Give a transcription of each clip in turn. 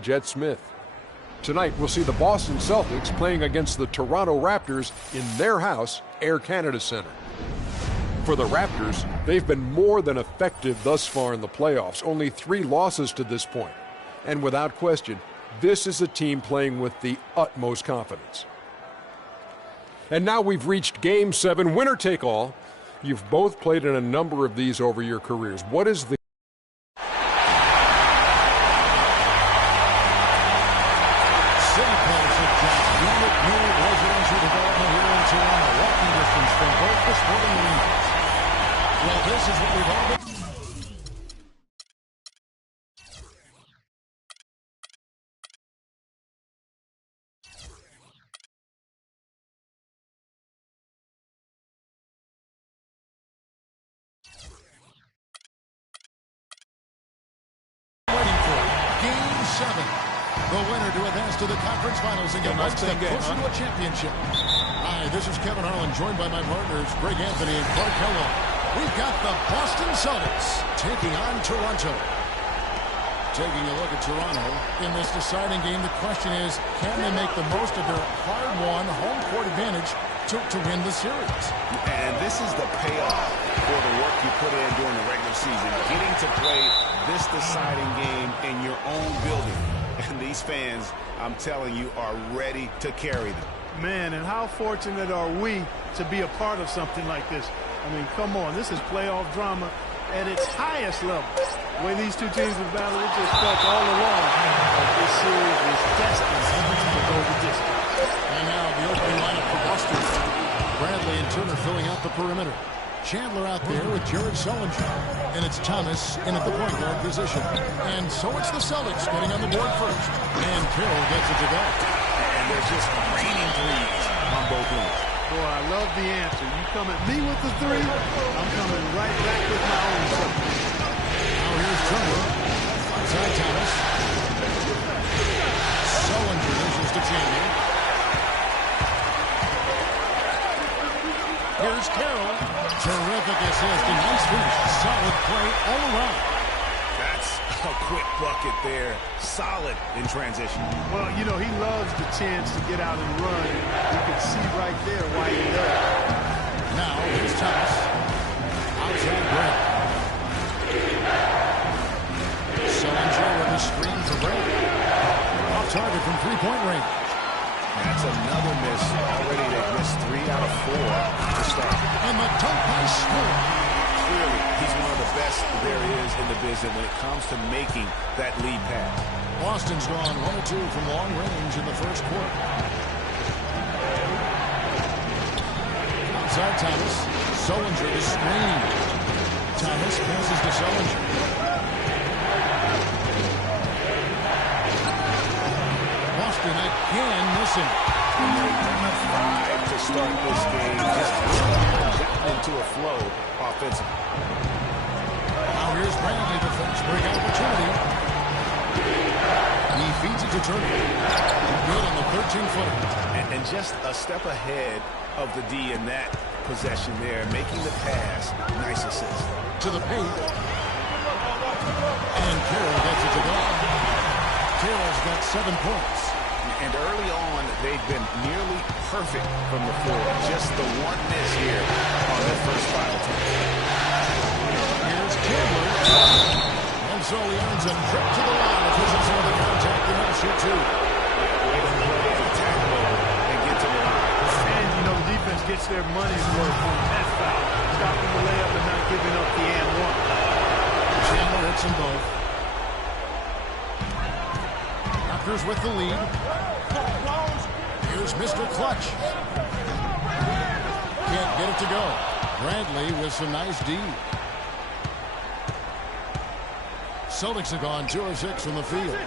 Jet Smith. Tonight, we'll see the Boston Celtics playing against the Toronto Raptors in their house, Air Canada Centre. For the Raptors, they've been more than effective thus far in the playoffs, only 3 losses to this point. And without question, this is a team playing with the utmost confidence. And now we've reached Game 7, winner take all. You've both played in a number of these over your careers. What is the The winner to advance to the conference finals and get one step closer to a championship. Hi, this is Kevin Harlan, joined by my partners, Greg Anthony and Clark Kellogg. We've got the Boston Celtics taking on Toronto. Taking a look at Toronto in this deciding game, the question is, can they make the most of their hard-won home court advantage to win the series? And this is the payoff for the work you put in during the regular season. Getting to play this deciding game in your own building. And these fans, I'm telling you, are ready to carry them. Man, and how fortunate are we to be a part of something like this? I mean, come on, this is playoff drama at its highest level. The way these two teams have battled, it just felt all along that this series was destined to go the distance. And now the opening lineup for Boston. Bradley and Turner filling out the perimeter. Chandler out there with Jared Sullinger. And it's Thomas in at the point guard position. And so it's the Celtics getting on the board first. And Carroll gets it to go. And there's just raining threes on both ends. Boy, I love the answer. You come at me with the 3, I'm coming right back with my own something. Now here's Turner. Outside Thomas. Sullinger measures to Chandler. Here's Carroll. Terrific assist and nice finish. Solid play all around. That's a quick bucket there. Solid in transition. Well, you know, he loves the chance to get out and run. You can see right there why he does. Now here's Thomas. Outside Brett. Sullinger with a screen for Brett. Off target from three-point range. That's another miss. Already they've missed 3 out of 4 to start. And the dunk by Stewart. Clearly, he's one of the best there is in the business when it comes to making that lead pass. Boston's gone 1 of 2 from long range in the first quarter. Outside Thomas. Sullinger the screen. Thomas passes to Sullinger. Boston again missing. And they're 1 of 5 to start this game. Just gotten into a flow offensively. Now here's Bradley, the first break opportunity. He feeds it to Turner. Good on the 13-footer. And just a step ahead of the D in that possession there, making the pass. Nice assist. To the paint. And Carroll gets it to go. Carroll's got 7 points. And early on, they've been nearly perfect from the floor. Just the 1 miss here on their first foul team. Here's Chandler. And so he earns a trip to the line. Officials saw the contact and he'll shoot 2. Way to play the tackle and get to the line. And, you know, the defense gets their money's worth on that foul. Stopping the layup and not giving up the and 1. Chandler hits them both. Raptors with the lead. Here's Mr. Clutch. Can't get it to go. Bradley with some nice D. Celtics have gone 2 of 6 from the field.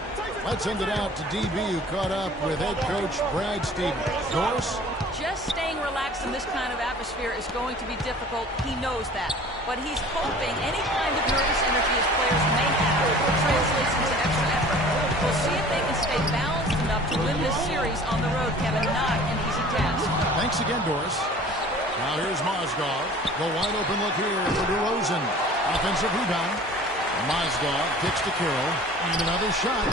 Let's send it out to DB, who caught up with head coach Brad Stevens. Doris? Just staying relaxed in this kind of atmosphere is going to be difficult. He knows that. But he's hoping any kind of nervous energy his players may have translates into extra effort. We'll see if they can stay balanced enough to win this series on the road, Kevin. Not an easy task. Thanks again, Doris. Now here's Mozgov. The wide open look here for DeRozan. Offensive rebound. Mozgov kicks to Carroll. And another shot.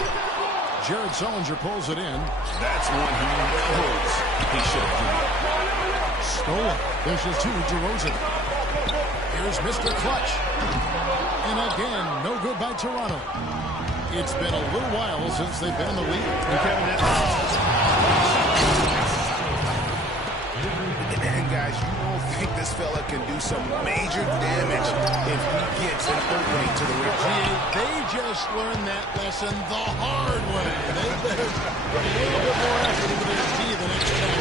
Jared Sullinger pulls it in. That's one he knows he should have done. Stolen. Dishes to DeRozan. Here's Mr. Clutch. And again, no good by Toronto. It's been a little while since they've been in the lead. And guys, you don't think this fella can do some major damage if he gets an opening to the rim. They just learned that lesson the hard way. They better put a little bit more effort into this D the next time.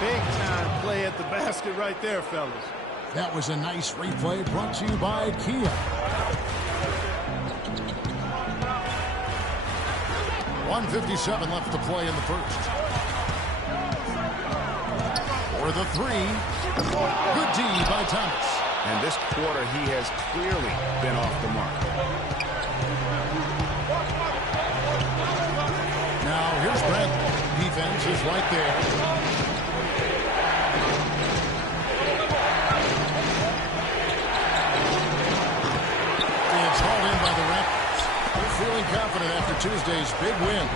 Big time play at the basket right there, fellas. That was a nice replay brought to you by Kia. 1:57 left to play in the first. For the three. Good D by Thomas. And this quarter, he has clearly been off the mark. Now, here's Bradley. Defense is right there. It's hauled in by the Raptors. They're feeling confident after Tuesday's big win.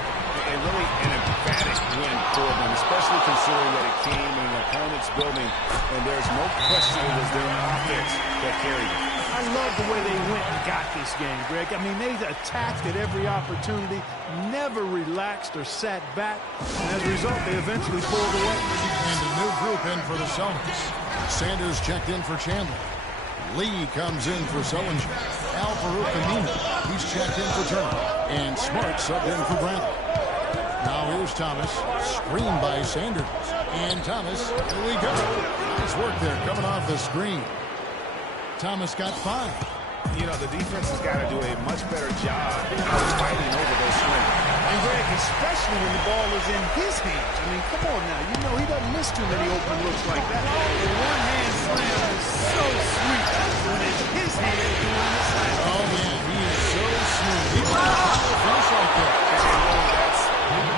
And really an emphatic win for them, especially considering that it came in an opponent's building, and there's no question it was their offense that carried it. I love the way they went and got this game, Greg. I mean, they attacked at every opportunity, never relaxed or sat back, and as a result, they eventually pulled away. And a new group in for the Celtics. Sanders checked in for Chandler. Lee comes in for Sullinger. Al-Farouq Aminu, he's checked in for Turner. And Smart subbed in for Bradley. Now here's Thomas, screened by Sanders. And Thomas, here we go. Nice work there, coming off the screen. Thomas got 5. You know, the defense has got to do a much better job of fighting over those swings. And Greg, especially when the ball is in his hands. I mean, come on now. You know he doesn't miss too many open looks like that. The one-hand slam is so sweet when it's his hand doing the slam. Oh, man, he is so smooth. He finish like that. That's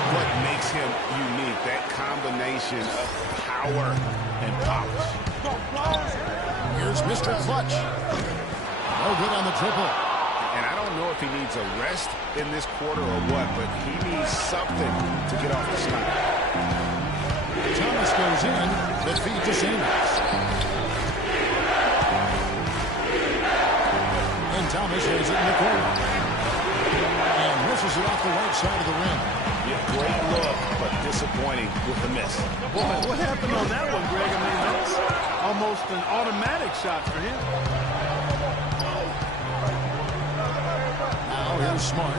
what makes him unique, that combination of power and polish. Here's Mr. Clutch. No good on the triple. And I don't know if he needs a rest in this quarter or what, but he needs something to get off the snap. Thomas goes in, the feed to Sanders. And Thomas has it in the corner. And misses it off the right side of the rim. Yeah, great look, but disappointing with the miss. Boy, what happened on that one, Greg? I mean, that's almost an automatic shot for him. Now here's Smart.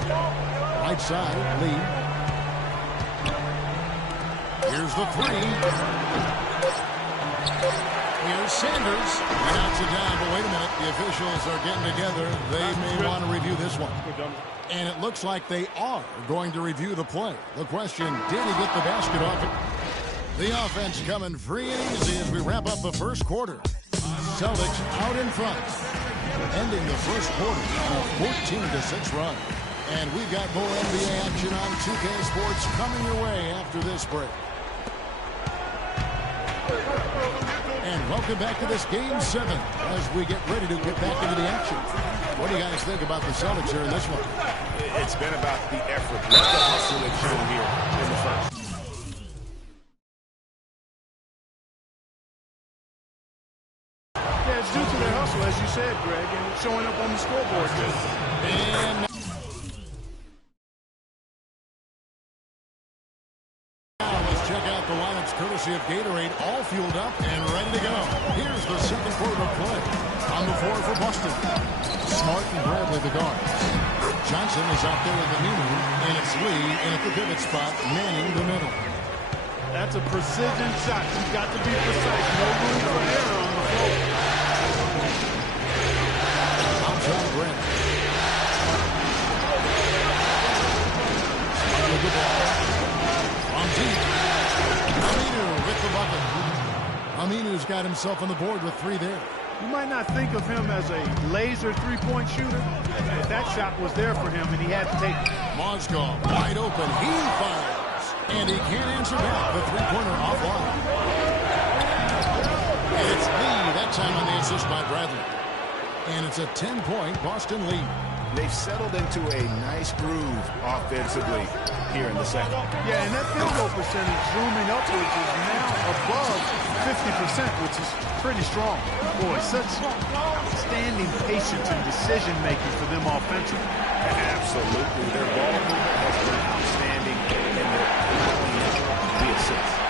Right side, Lee. Here's the three. Here's Sanders. He knocks it down, but wait a minute. The officials are getting together. They may want to review this one. And it looks like they are going to review the play. The question, did he get the basket off it? The offense coming free and easy as we wrap up the first quarter. Celtics out in front, ending the first quarter on a 14-6 run. And we've got more NBA action on 2K Sports coming your way after this break. And welcome back to this Game 7 as we get ready to get back into the action. What do you guys think about the Celtics here in this one? It's been about the effort. Let the hustle they've shown here in the first. Yeah, it's due to their hustle, as you said, Greg, and it's showing up on the scoreboard, too. And now let's check out the lineups courtesy of Gatorade, all fueled up and ready to go. Here's the second quarter of play. On the floor for Boston. Smart and Bradley the guards. Johnson is out there with Aminu, and it's Lee in at the pivot spot, manning the middle. That's a precision shot. You've got to be precise. No room for error on the floor. Outside Bradley. Smart with the ball. From deep. Aminu with the bucket. Aminu's got himself on the board with 3 there. You might not think of him as a laser three-point shooter, but that shot was there for him, and he had to take it. Mozgov wide open. He fires. And he can't answer back. The three-pointer offline. And it's Lee that time on the assist by Bradley. And it's a 10-point Boston lead. they've settled into a nice groove offensively here in the second. Yeah, and that field goal percentage zooming upwards is now above 50%, which is pretty strong. Boy, such outstanding patience and decision-making for them offensively. Absolutely. Their ball movement has been outstanding, and they're pulling up the assists. I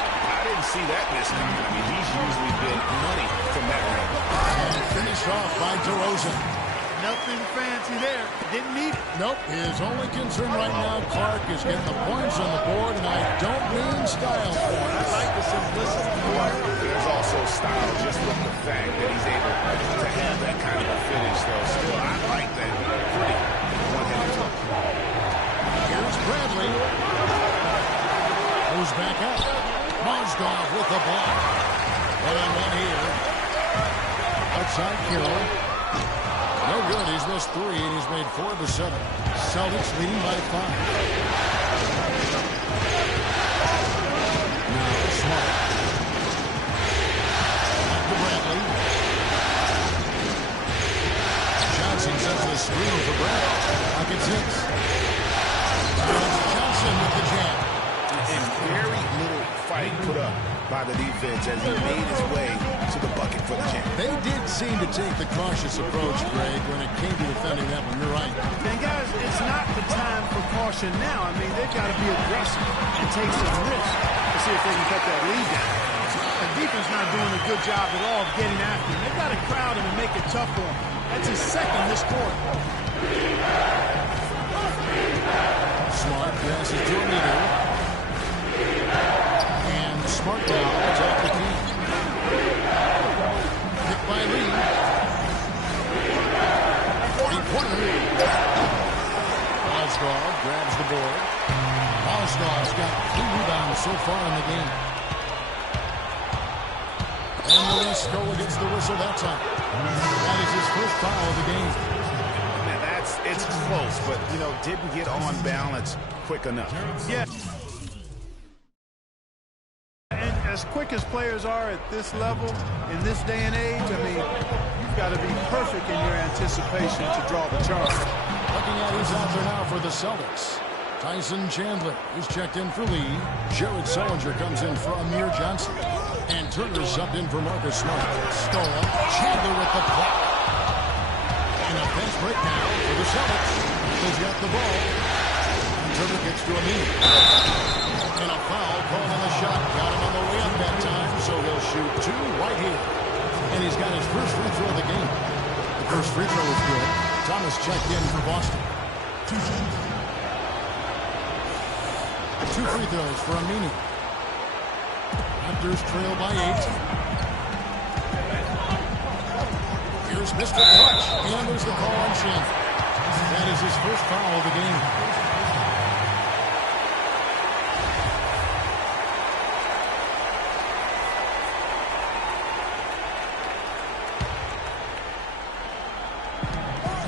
didn't see that miss coming. I mean, he's usually been money from that range. And finished off by DeRozan. Nothing fancy there. Didn't need it. Nope. His only concern right now, Clark, is getting the points on the board, and I don't mean style points. I like the simplicity. There's also style just with the fact that he's able to have that kind of a finish, though. Still, I like that pretty one-handed touch. Here's Bradley. Goes back up. Mozgov with the block. One-on-one here. Outside Carroll. No good. He's missed 3, and he's made 4 of the 7. Celtics leading by 5. Now Smart. Back to Bradley. Johnson sets a screen for Bradley. Pocket 6. Johnson with the jab. And very little fight put up by the defense as he made his way to the bucket for the jam. They did seem to take the cautious approach, Greg, when it came to defending that one. You're right. And guys, it's not the time for caution now. I mean, they've got to be aggressive and take some risks to see if they can cut that lead down. The defense not doing a good job at all of getting after him. They've got to crowd him and make it tough for him. That's his second this quarter. Smart passes to Aminu. And Smart now attack the team. Picked by Lee. 3-pointer. Mozgov grabs the board. Mozgov's got 3 rebounds so far in the game. And the Wesco against the whistle that time. That is his first foul of the game. Man, it's close, but, you know, didn't get on balance quick enough. Yeah. And as quick as players are at this level, in this day and age, I mean, you've got to be perfect in your anticipation to draw the charge. Looking at who's out there now for the Celtics. Tyson Chandler is checked in for Lee. Jared Sullinger comes in for Amir Johnson. And Turner subbed in for Marcus Smart. Stolen. Chandler with the block. And a bench break now for the Celtics. He's got the ball. And Turner gets to Amir. And a foul called on the shot. Got him on the way up that time, so he'll shoot 2 right here. And he's got his first free throw of the game. The first free throw is good. Thomas checked in for Boston. 2 free throws for Aminu. Raptors trail by 8. Here's Mr. Clutch. And there's the call on Chandler. That is his first foul of the game.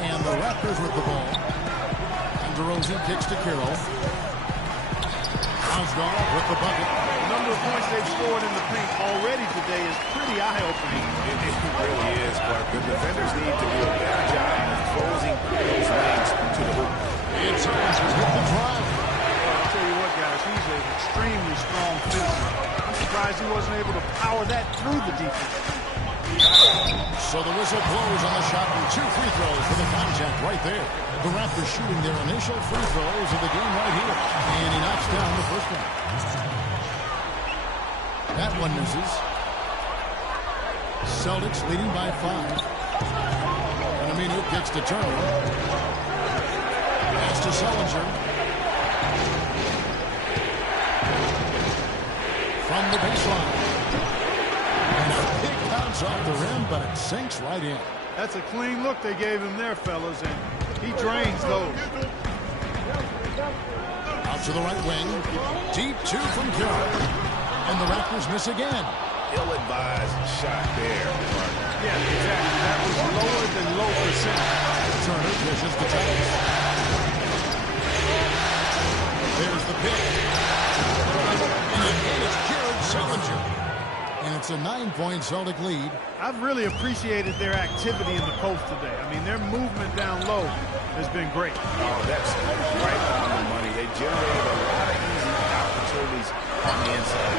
And the Raptors with the ball. And DeRozan kicks to Carroll. Mozgov with the bucket. The number of points they've scored in the paint already today is pretty eye-opening. It really is, Clark. The defenders need to do a better job of closing those lanes to the hoop. And Sullinger with the drive. I'll tell you what, guys, he's an extremely strong finisher. I'm surprised he wasn't able to power that through the defense. So the whistle blows on the shot and 2 free throws for the contact right there. The Raptors shooting their initial free throws of the game right here. And he knocks down the first one. That one misses. Celtics leading by 5. And Aminu kicks to Turner. Pass to Sullinger. From the baseline. And a big bounce off the rim, but it sinks right in. That's a clean look they gave him there, fellas, and he drains those. Out to the right wing. Deep 2 from Carroll. And the Raptors miss again. Ill-advised shot there. Yeah, exactly. That was lower than low percent. Turner pushes the Celtics. There's the pick. And again, it's Jared Sullinger. And if It's a 9-point Celtic lead. I've really appreciated their activity in the post today. I mean, their movement down low has been great. Oh, that's right on the money. They generated a lot of easy opportunities on the inside.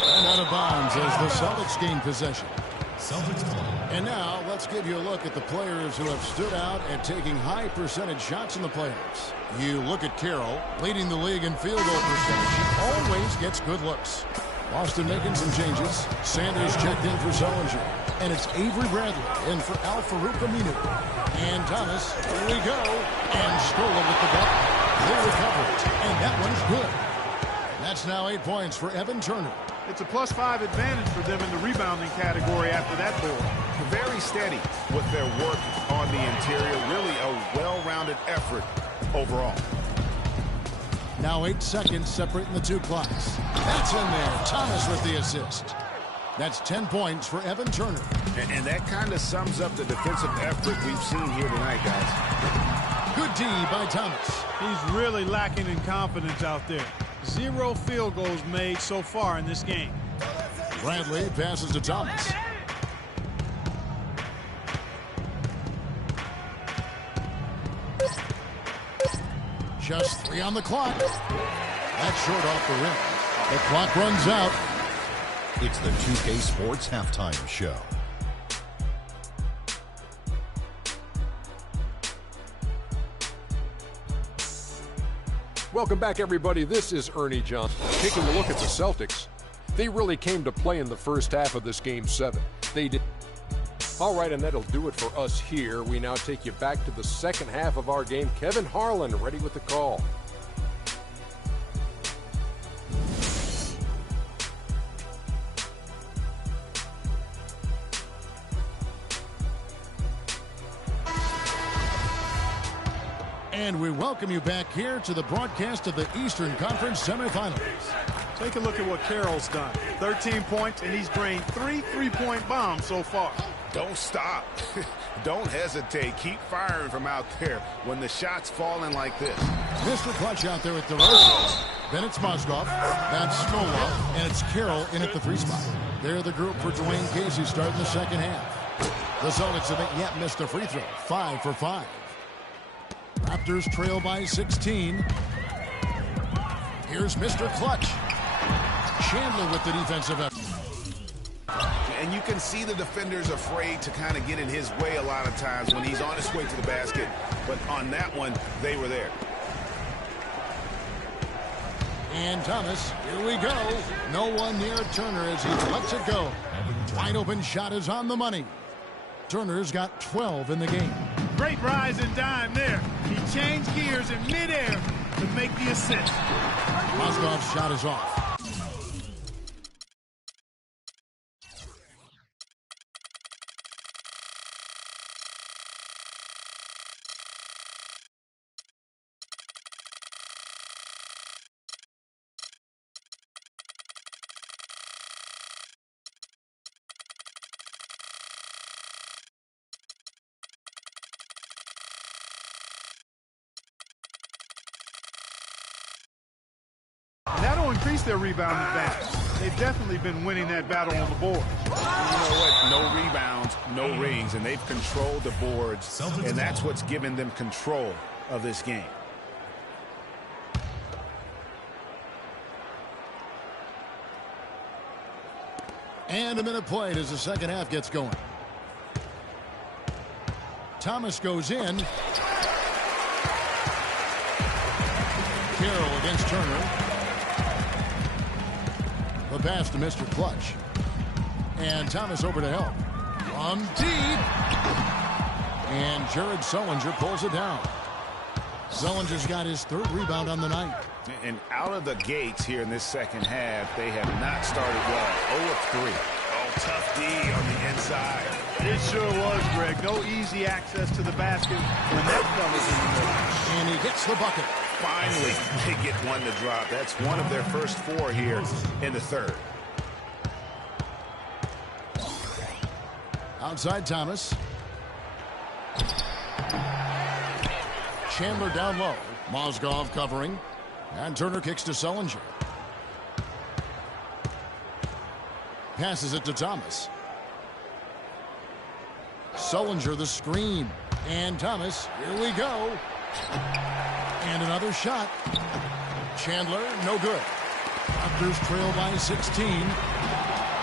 And out of bounds as the Celtics gain possession. Celtics ball. And now let's give you a look at the players who have stood out at taking high percentage shots in the playoffs. You look at Carroll, leading the league in field goal percentage. He always gets good looks. Boston making some changes. Sanders checked in for Sullinger. And it's Avery Bradley in for Al-Farouq Aminu. And Thomas, here we go. And Scola with the ball. They recover it. And that one's good. That's now 8 points for Evan Turner. It's a +5 advantage for them in the rebounding category after that board. Very steady with their work on the interior. Really a well-rounded effort overall. Now 8 seconds separating the two clocks. That's in there. Thomas with the assist. That's 10 points for Evan Turner. And that kind of sums up the defensive effort we've seen here tonight, guys. Good D by Thomas. He's really lacking in confidence out there. 0 field goals made so far in this game. Bradley passes to Thomas. Just 3 on the clock. That's short off the rim. The clock runs out. It's the 2K Sports Halftime Show. Welcome back, everybody. This is Ernie Johnson. Taking a look at the Celtics, they really came to play in the first half of this Game 7. They did. All right, and that'll do it for us here. We now take you back to the second half of our game. Kevin Harlan ready with the call. And we welcome you back here to the broadcast of the Eastern Conference semifinals. Take a look at what Carroll's done. 13 points, and he's drained 3 three-point bombs so far. Don't stop. Don't hesitate. Keep firing from out there when the shots fall in like this. Mr. Clutch out there with DeRozan. Then it's Mozgov. That's Scola. And it's Carroll in at the 3 spot. They're the group for Dwayne Casey starting the second half. The Celtics haven't yet missed a free throw. 5 for 5. Raptors trail by 16. Here's Mr. Clutch. Chandler with the defensive effort. And you can see the defenders afraid to kind of get in his way a lot of times when he's on his way to the basket. But on that one, they were there. And Thomas, here we go. No one near Turner as he lets it go. Wide open shot is on the money. Turner's got 12 in the game. Great rise and dime there. He changed gears in midair to make the assist. Mozgov's shot is off. That'll increase their rebound advantage. They've definitely been winning that battle on the board. You know what? No rebounds, no rings, and they've controlled the boards, and that's what's given them control of this game. And a minute played as the second half gets going. Thomas goes in. Carroll against Turner. The pass to Mr. Clutch. And Thomas over to help. From deep. And Jared Sullinger pulls it down. Sullinger's got his 3rd rebound on the night. And out of the gates here in this second half, they have not started well. 0 of 3. Oh, tough D on the inside. It sure was, Greg. No easy access to the basket when that fella's in the middle. And he gets the bucket. Finally, they get one to drop. That's one of their first 4 here in the 3rd. Outside Thomas. Chandler down low. Mozgov covering. And Turner kicks to Sullinger. passes it to Thomas. Sullinger the screen. And Thomas, here we go. And another shot. Chandler, no good. Raptors trail by 16.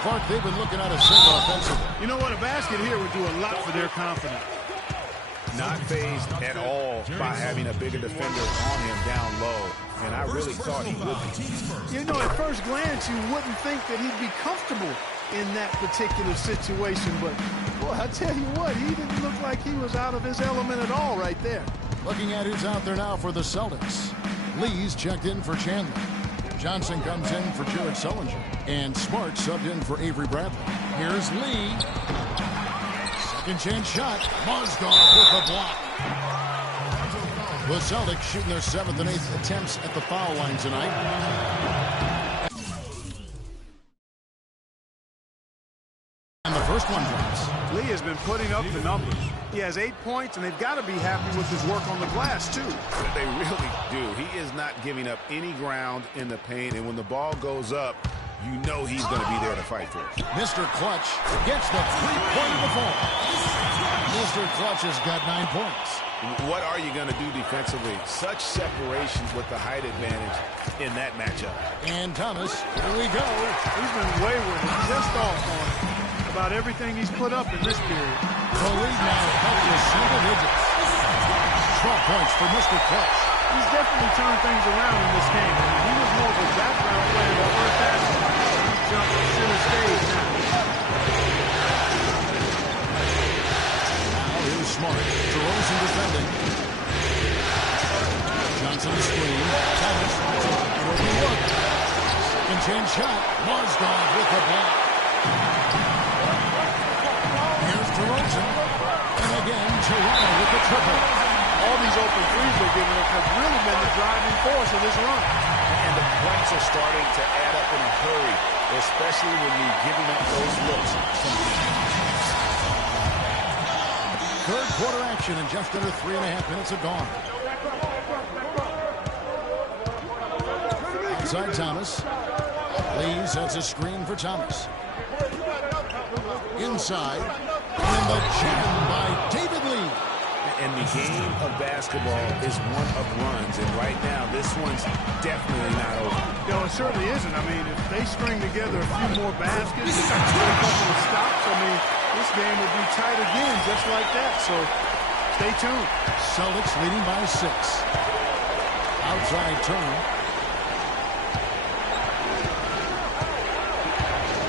Clark, they've been looking at a single offensively. You know what? A basket here would do a lot for their confidence. Not phased at all by having a bigger defender on him down low. And I really thought he would be. You know, at first glance, you wouldn't think that he'd be comfortable in that particular situation. But, boy, I tell you what, he didn't look like he was out of his element at all right there. Looking at who's out there now for the Celtics. Lee's checked in for Chandler. Johnson comes in for Jared Sullinger. And Smart subbed in for Avery Bradley. Here's Lee. Second chance shot. Mozgov with the block. The Celtics shooting their 7th and 8th attempts at the foul line tonight. And the first one drops. Lee has been putting up the numbers. He has 8 points, and they've got to be happy with his work on the glass, too. They really do. He is not giving up any ground in the paint, and when the ball goes up, you know he's going to be there to fight for it. Mr. Clutch gets the three-pointer to fall. Mr. Clutch has got 9 points. What are you going to do defensively? Such separation with the height advantage in that matchup. And Thomas, here we go. He's been wayward and just off on about everything he's put up in this period. The lead now up to single digits. 12 points for Mr. Clutch. He's definitely turned things around in this game. He was more of a background player in the first half. He's jumped to center stage now. Now here's Smart. DeRozan defending. Johnson the screen. Thomas overlooked. Second chance shot. Mozgov with the block. Here's DeRozan. And again, Toronto with the triple. All these open threes they're giving up have really been the driving force of this run. And the points are starting to add up in a hurry, especially when you're giving up those looks. Third quarter action and just under 3.5 minutes have gone. Outside Thomas. Lee sets a screen for Thomas. Inside. And the jam by David Lee. And the game of basketball is one of runs, and right now this one's definitely not over. No, it certainly isn't. I mean, if they string together a few more baskets, a couple of stops, I mean, this game will be tight again just like that. So stay tuned. Celtics leading by 6. Outside Turner.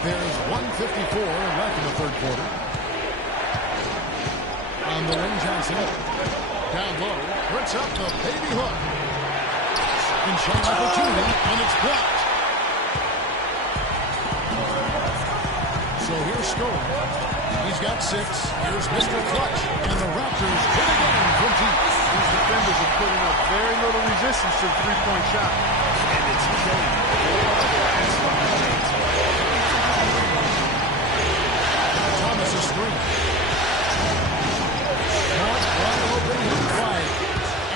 There's 1:54 left in the third quarter. On the wing, Johnson. Down low. Puts up the baby hook. Second shot opportunity, and it's blocked. So here's Score. He's got 6. Here's Mr. Clutch. And the Raptors hit again from deep. These defenders are putting up very little resistance to the three-point shot. And it's killing. Thomas is screen.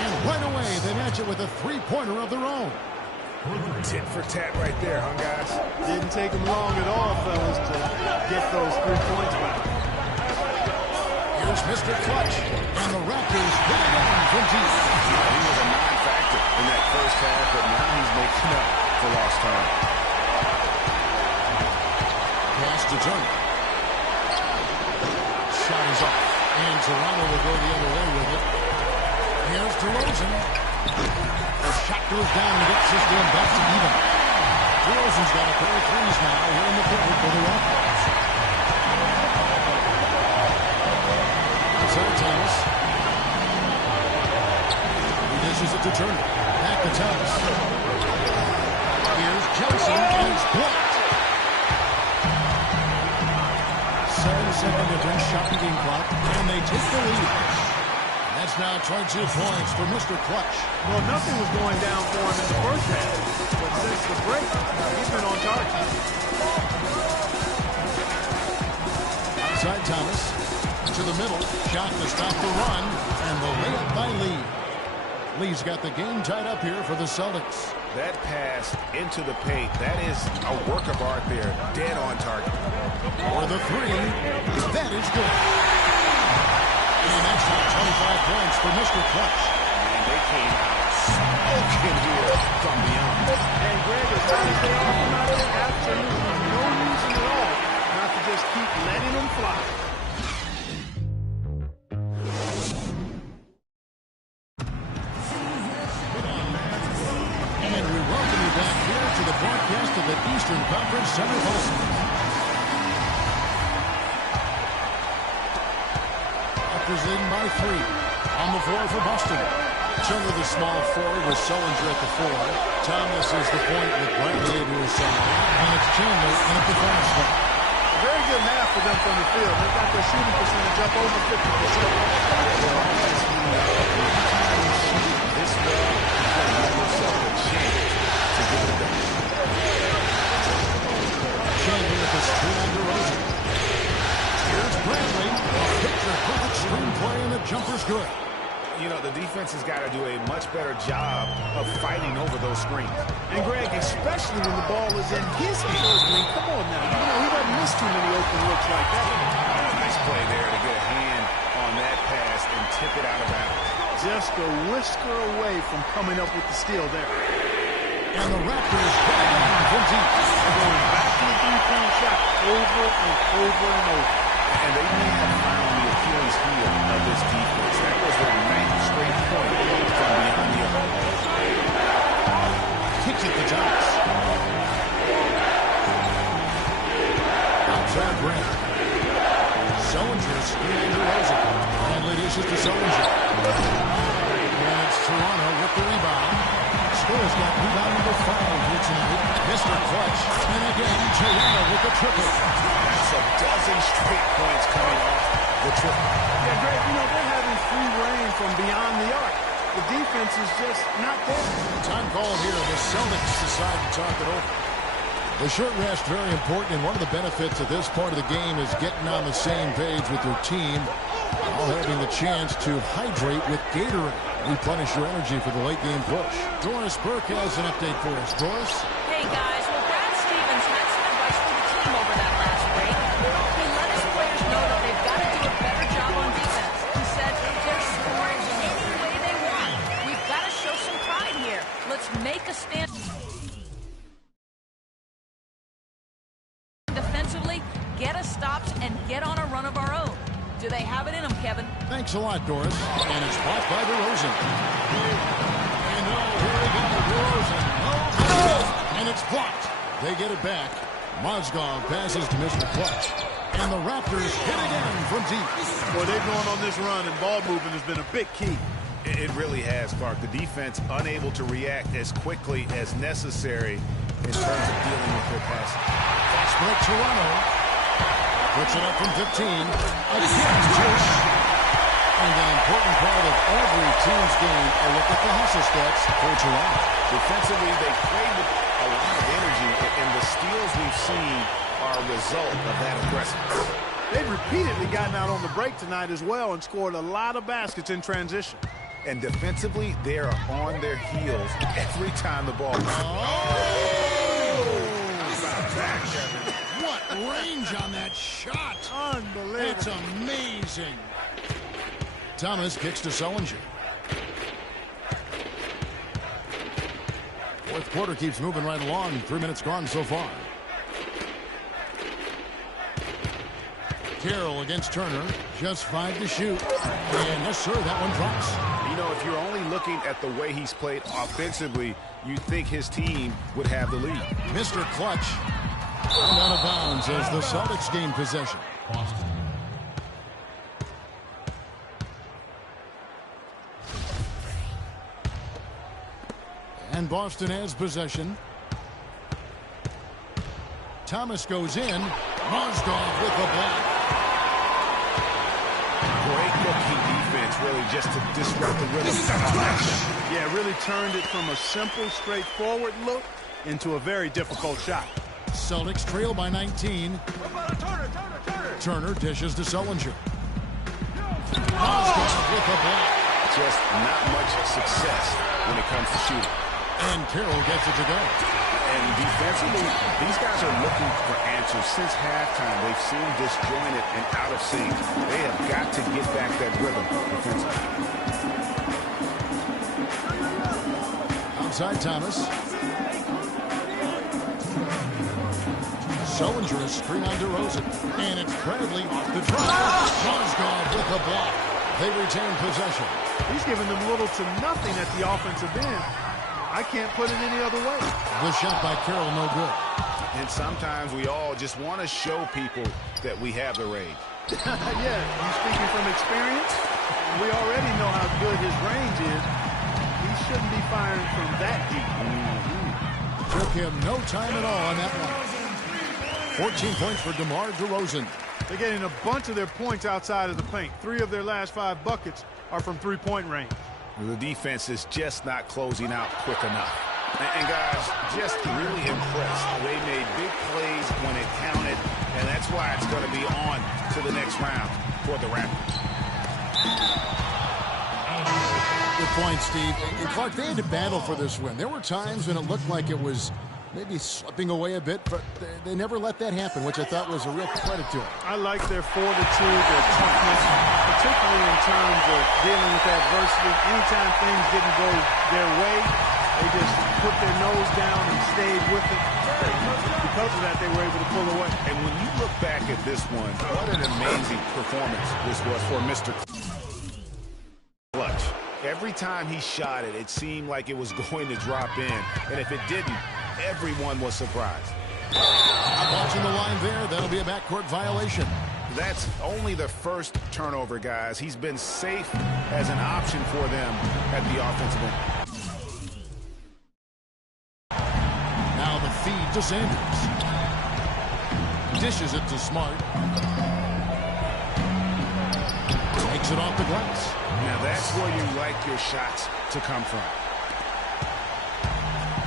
And right away, they match it with a three-pointer of their own. Tit for tat right there, huh, guys? Didn't take them long at all, fellas, to get those 3 points back. Here's Mr. Clutch, and the Raptors hit again from deep. He was a non-factor in that first half, but now he's making up for lost time. Pass to Turner. Shot is off. And Toronto will go the other way with it. Here's DeRozan. The shot goes down and gets this game back to even. DeRozan's got a pair of threes now here in the third for the Raptors. Outside Thomas. He dishes it to Turner. Back to Thomas. Here's Johnson, and it's blocked. 7-second difference, shot and game clock, and they take the lead. That's now 22 points for Mr. Clutch. Well, nothing was going down for him in the first half, but since the break, he's been on target. Outside Thomas, to the middle, shot to stop the run, and the layup by Lee. Lee's got the game tied up here for the Celtics. That pass into the paint, that is a work of art there. Dead on target. For the three, that is good. And that's got 25 points for Mr. Clutch. And they came out smoking here from beyond. And Greg, as long as they all come out there, absolutely no reason at all not to just keep letting them fly. And we welcome you back here to the broadcast of the Eastern Conference semifinals. Representing by 3 on the floor for Boston. Turner, the small forward, with Sullinger at the 4. Thomas is the point with Bradley to his side. And it's Chandler in at the 5 spot. A very good half for them from the field. They've got their shooting percentage up over 50%. This well, you can give yourself a chance to get it done. Chandler with the screen on DeRozan. Here's Bradley. A picture-perfect screen play, and the jumper's good. You know, the defense has got to do a much better job of fighting over those screens. And Greg, especially when the ball is in his hands. I mean, come on now. You know, he doesn't miss too many open looks like that. Nice play there to get a hand on that pass and tip it out of bounds. Just a whisker away from coming up with the steal there. And the Raptors hit it down from deep. Going back to the three-point shot over and over and over. And they may have found the Achilles heel of this defense. That was their 9th straight point from beyond the arc. Kicks at the tops. Outside Grant. Sullinger screen on DeRozan. Finally dishes to Sullinger. And it's Toronto with the rebound. Score's got rebound number 5 here tonight. Mr. Clutch. And again, Toronto with the triple. That's a dozen straight points coming off the triple. Yeah, Greg, you know, they're having free reign from beyond the arc. The defense is just not there. Time call here. The Celtics decide to talk it over. The short rest, very important, and one of the benefits of this part of the game is getting on the same page with your team, while having the chance to hydrate with Gatorade. Replenish your energy for the late game push. Doris Burke has an update for us. Doris? Hey, guys. Well, Brad Stevens had some advice for the team over that last break. He let his players know that they've got to do a better job on defense. He said they're scoring any way they want. We've got to show some pride here. Let's make a stand. Defensively, get us stops and get on a run of our own. Do they have it in them, Kevin? Thanks a lot, Doris. And it's blocked by DeRozan. And here we go, DeRozan. And it's blocked. They get it back. Mozgov passes to Mr. Clutch. And the Raptors hit again from deep. Boy, they're going on this run, and ball movement has been a big key. It really has, Clark. The defense unable to react as quickly as necessary in terms of dealing with their passing. Fast break Toronto. Puts it up from 15. Again, Tish. And an important part of every team's game, a look at the hustle stats for Toronto. Defensively, they played with a lot of energy, and the steals we've seen are a result of that aggressiveness. They've repeatedly gotten out on the break tonight as well and scored a lot of baskets in transition. And defensively, they are on their heels every time the ball comes. What range on that shot. Unbelievable. It's amazing. Thomas kicks to Sullinger. Fourth quarter keeps moving right along. 3 minutes gone so far. Carroll against Turner. Just 5 to shoot. And yes, sir, that one drops. You know, if you're only looking at the way he's played offensively, you'd think his team would have the lead. Mr. Clutch. And out of bounds as the Celtics gain possession. Boston. And Boston has possession. Thomas goes in. Mozgov with the block. Great looking defense, really, just to disrupt the rhythm. Yeah, really turned it from a simple, straightforward look into a very difficult shot. Celtics trail by 19. Turner dishes to Sullinger. Mozgov with the block. just not much success when it comes to shooting. And Carroll gets it to go. And defensively, these guys are looking for answers since halftime. They've seemed disjointed and out of sync. They have got to get back that rhythm defensively. Outside Thomas. Sullinger is screen on DeRozan. And it's Bradley off the drive. Sjonsgaard with the block. They retain possession. He's giving them little to nothing at the offensive end. I can't put it any other way. The shot by Carroll, no good. And sometimes we all just want to show people that we have the range. Yeah, you speaking from experience? We already know how good his range is. He shouldn't be firing from that deep. Took him no time at all on that one. 14 points for DeMar DeRozan. They're getting a bunch of their points outside of the paint. 3 of their last 5 buckets are from three-point range. The defense is just not closing out quick enough. And guys, just really impressed. They made big plays when it counted, and that's why it's going to be on to the next round for the Raptors. Good point, Steve. And Clark, they had to battle for this win. There were times when it looked like it was maybe slipping away a bit, but they never let that happen, which I thought was a real credit to them. I like their fortitude, their toughness, particularly in terms of dealing with adversity. Anytime things didn't go their way, they just put their nose down and stayed with it. Because of that, they were able to pull away. And when you look back at this one, what an amazing performance this was for Mr. Clutch. Every time he shot it, it seemed like it was going to drop in. And if it didn't, everyone was surprised. Watching the line there, that'll be a backcourt violation. That's only the first turnover, guys. He's been safe as an option for them at the offensive end. Now the feed to Sanders. Dishes it to Smart. Takes it off the glass. Now that's where you like your shots to come from.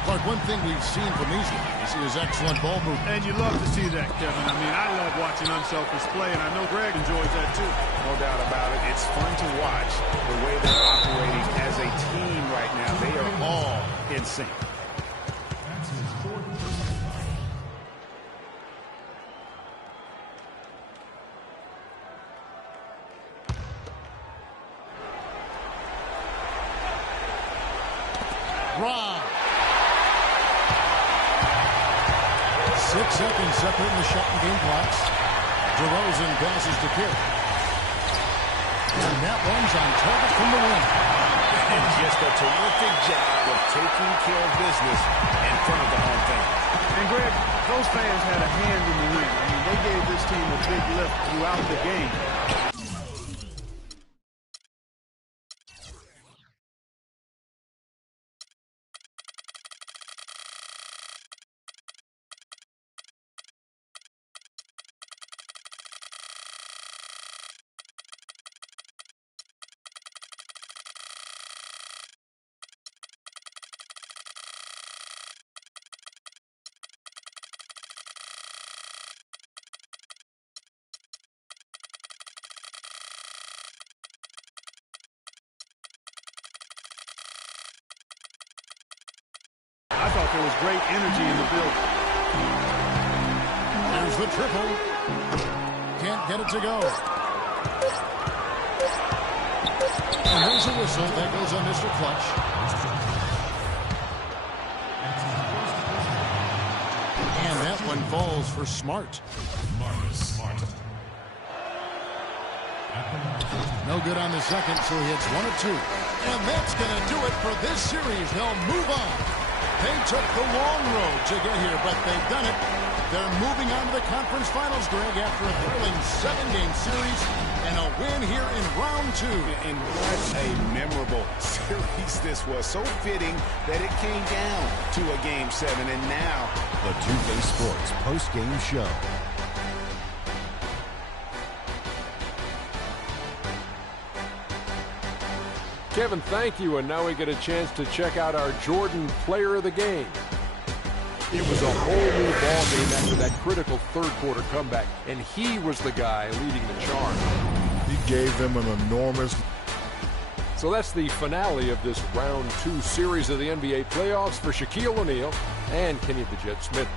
Clark, one thing we've seen from these guys is excellent ball movement. And you love to see that, Kevin. I mean, I love watching unselfish play, and I know Greg enjoys that too. No doubt about it. It's fun to watch the way they're operating as a team right now. They are all in sync. Rob. 6 seconds separating the shot and game clocks. DeRozan passes to Kidd. And that one's on target from the wing. And just a terrific job of taking care of business in front of the home fans. And Greg, those fans had a hand in the win. I mean, they gave this team a big lift throughout the game. I thought there was great energy in the building. There's the triple. Can't get it to go. And there's a whistle. That goes on Mr. Clutch. And that one falls for Smart. No good on the second, so he hits 1 of 2. And that's going to do it for this series. They'll move on. They took the long road to get here, but they've done it. They're moving on to the conference finals, Greg, after a thrilling 7-game series and a win here in round 2. And what a memorable series this was. So fitting that it came down to a Game 7, and now The 2K Sports post-game show. Kevin, thank you. And now we get a chance to check out our Jordan Player of the Game. It was a whole new ball game after that critical third-quarter comeback, and he was the guy leading the charge. He gave them an enormous So that's the finale of this round 2 series of the NBA playoffs for Shaquille O'Neal and Kenny the Jet Smith.